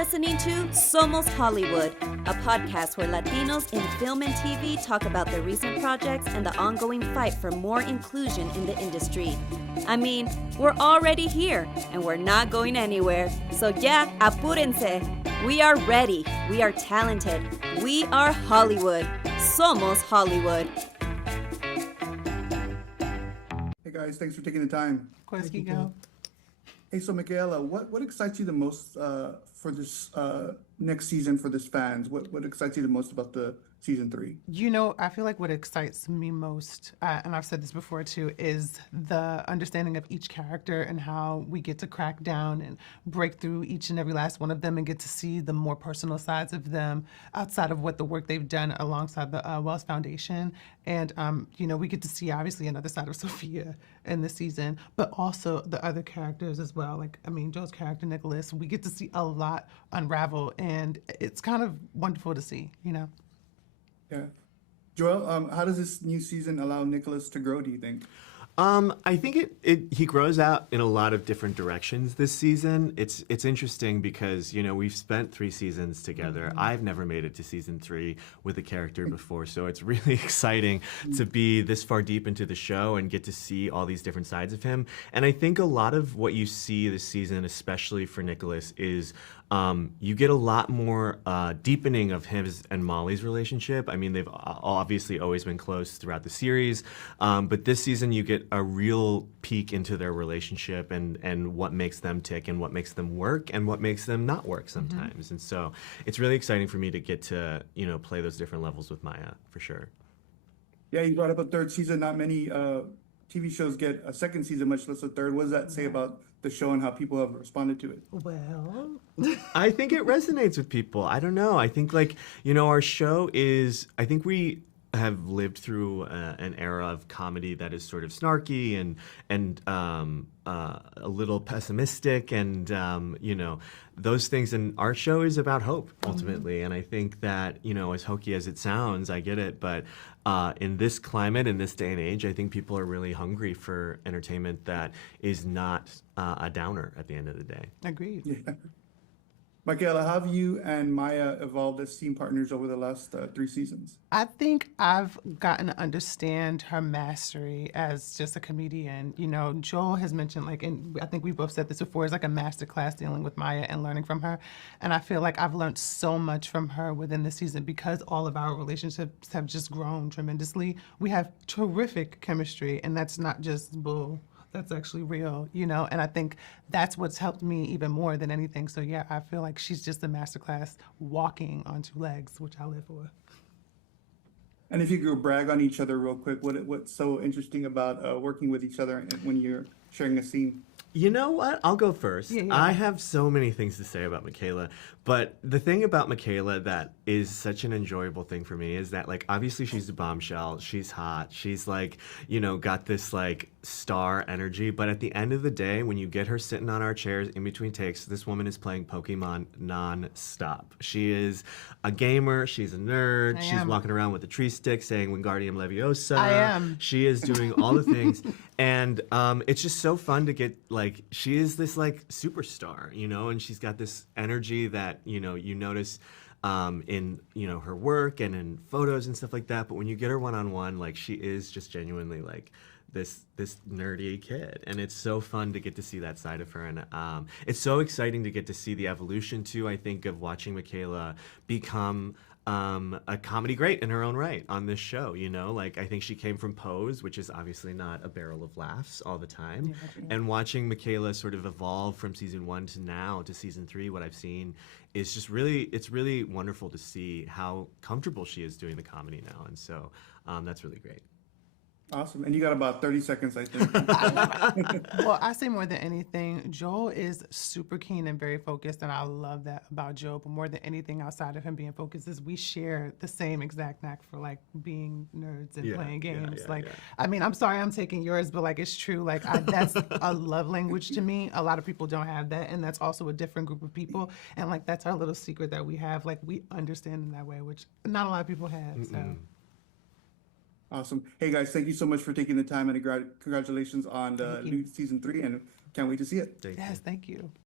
listening to Somos Hollywood, a podcast where Latinos in film and TV talk about their recent projects and the ongoing fight for more inclusion in the industry. I mean, we're already here, and we're not going anywhere. So yeah, apúrense. We are ready. We are talented. We are Hollywood. Somos Hollywood. Hey guys, thanks for taking the time. Of course, Kiko. Hey, so Michaela, what excites you the most for this next season for this fans? What excites you the most about the season 3? You know, I feel like what excites me most, and I've said this before too, is the understanding of each character and how we get to crack down and break through each and every last one of them and get to see the more personal sides of them outside of what the work they've done alongside the Wells Foundation. And, you know, we get to see obviously another side of Sophia in this season, but also the other characters as well. Like, I mean, Joe's character, Nicholas, we get to see a lot unravel, and it's kind of wonderful to see, you know? Yeah. Joel, how does this new season allow Nicholas to grow, do you think? I think he grows out in a lot of different directions this season. It's interesting because, you know, we've spent 3 seasons together. Mm-hmm. I've never made it to season 3 with a character before, so it's really exciting to be this far deep into the show and get to see all these different sides of him. And I think a lot of what you see this season, especially for Nicholas, is you get a lot more deepening of his and Molly's relationship. I mean, they've obviously always been close throughout the series, but this season you get a real peek into their relationship and what makes them tick and what makes them work and what makes them not work sometimes. Mm-hmm. And so it's really exciting for me to get to, you know, play those different levels with Maya, for sure. Yeah, you brought up a 3rd season. Not many TV shows get a 2nd season, much less a 3rd. What does that say about the show and how people have responded to it? Well, I think it resonates with people. I don't know. I think, like, you know, our show is, I think we have lived through an era of comedy that is sort of snarky and a little pessimistic and, you know, those things. And our show is about hope, ultimately. Mm-hmm. And I think that, you know, as hokey as it sounds, I get it. But in this climate, in this day and age, I think people are really hungry for entertainment that is not a downer at the end of the day. Agreed. Yeah. Michaela, how have you and Maya evolved as team partners over the last 3 seasons? I think I've gotten to understand her mastery as just a comedian. You know, Joel has mentioned, like, and I think we both said this before, it's like a master class dealing with Maya and learning from her. And I feel like I've learned so much from her within the season because all of our relationships have just grown tremendously. We have terrific chemistry, and that's not just bull. That's actually real, you know, and I think that's what's helped me even more than anything. So yeah, I feel like she's just a masterclass walking on 2 legs, which I live for. And if you could brag on each other real quick, what's so interesting about working with each other when you're sharing a scene? You know what? I'll go first. Yeah. I have so many things to say about Michaela, but the thing about Michaela that is such an enjoyable thing for me is that, like, obviously she's a bombshell. She's hot. She's, like, you know, got this, like, star energy. But at the end of the day, when you get her sitting on our chairs in between takes, this woman is playing Pokemon non-stop. She is a gamer. She's a nerd. She's walking around with a tree stick saying Wingardium Leviosa. I am. She is doing all the things. And it's just so fun to get, like, she is this, like, superstar, you know, and she's got this energy that, you know, you notice in, you know, her work and in photos and stuff like that. But when you get her one-on-one, like, she is just genuinely, like, this nerdy kid. And it's so fun to get to see that side of her. And it's so exciting to get to see the evolution, too, I think, of watching Michaela become a comedy great in her own right on this show, you know? Like, I think she came from Pose, which is obviously not a barrel of laughs all the time. Yeah. And watching Michaela sort of evolve from season 1 to now to season 3, what I've seen is just really, it's really wonderful to see how comfortable she is doing the comedy now. And so that's really great. Awesome. And you got about 30 seconds, I think. Well, I say more than anything, Joel is super keen and very focused, and I love that about Joel. But more than anything outside of him being focused is we share the same exact knack for, like, being nerds and playing games. I mean, I'm sorry I'm taking yours, but, like, it's true. Like, that's a love language to me. A lot of people don't have that, and that's also a different group of people. And, like, that's our little secret that we have. Like, we understand in that way, which not a lot of people have. Mm-mm. So. Awesome. Hey guys, thank you so much for taking the time, and congratulations on the new season 3, and can't wait to see it. Yes, thank you.